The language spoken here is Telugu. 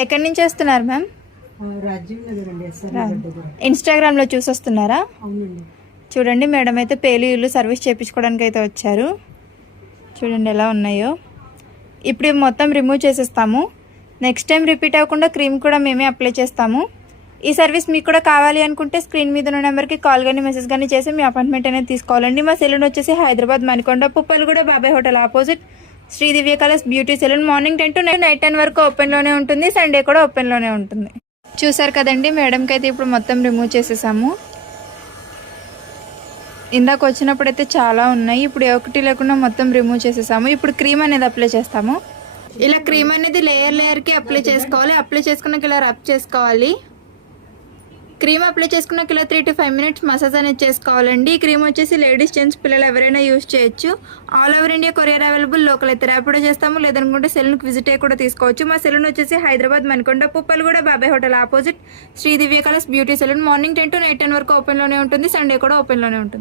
ఎక్కడి నుంచి వస్తున్నారు మ్యామ్? రాజ్యం నగర్ అండి. ఇన్స్టాగ్రామ్లో చూసి వస్తున్నారా? అవునండి. చూడండి మేడం అయితే పేలు ఇల్లు సర్వీస్ చేయించుకోవడానికి అయితే వచ్చారు. చూడండి ఎలా ఉన్నాయో. ఇప్పుడు ఇవి మొత్తం రిమూవ్ చేసేస్తాము. నెక్స్ట్ టైం రిపీట్ అవ్వకుండా క్రీమ్ కూడా మేమే అప్లై చేస్తాము. ఈ సర్వీస్ మీకు కూడా కావాలి అనుకుంటే స్క్రీన్ మీద ఉన్న నెంబర్కి కాల్ కానీ మెసేజ్ కానీ చేసి మీ అపాయింట్మెంట్ అనేది తీసుకోవాలండి. మా సెలూన్ వచ్చేసి Hyderabad Manikonda Puppalaguda Babai hotel opposite Shri Divya colours beauty salon. Morning 10 to night 10 వరకు ఓపెన్లోనే ఉంటుంది. సండే కూడా ఓపెన్లోనే ఉంటుంది. చూసారు కదండి, మేడంకి అయితే ఇప్పుడు మొత్తం రిమూవ్ చేసేసాము. ఇందాక వచ్చినప్పుడైతే చాలా ఉన్నాయి, ఇప్పుడు ఒకటి లేకుండా మొత్తం రిమూవ్ చేసేసాము. ఇప్పుడు క్రీమ్ అనేది అప్లై చేస్తాము. ఇలా క్రీమ్ అనేది లేయర్కి అప్లై చేసుకోవాలి. అప్లై చేసుకున్నాక ఇలా రబ్ చేసుకోవాలి. క్రీమ్ అప్లై చేసుకున్నాక ఇలా 3 to 5 minutes మసాజ్ అనేది చేసుకోవాలండి. ఈ క్రీమ్ వచ్చేసి లేడీస్, జెంట్స్, పిల్లలు ఎవరైనా యూజ్ చేయొచ్చు. All over India courier available. Local అయితే ర్యాపిడో చేస్తాము, లేదనుకుంటే సెలూన్కి విజిట్ అయ్యి కూడా తీసుకోవచ్చు. మా సెలూన్ వచ్చేసి Hyderabad Manikonda Puppalaguda Babai hotel opposite Shri Divya colours beauty salon. Morning 10 to night 10 వరకు ఓపెన్లోనే ఉంటుంది. సండే కూడా ఓపెన్లోనే ఉంటుంది.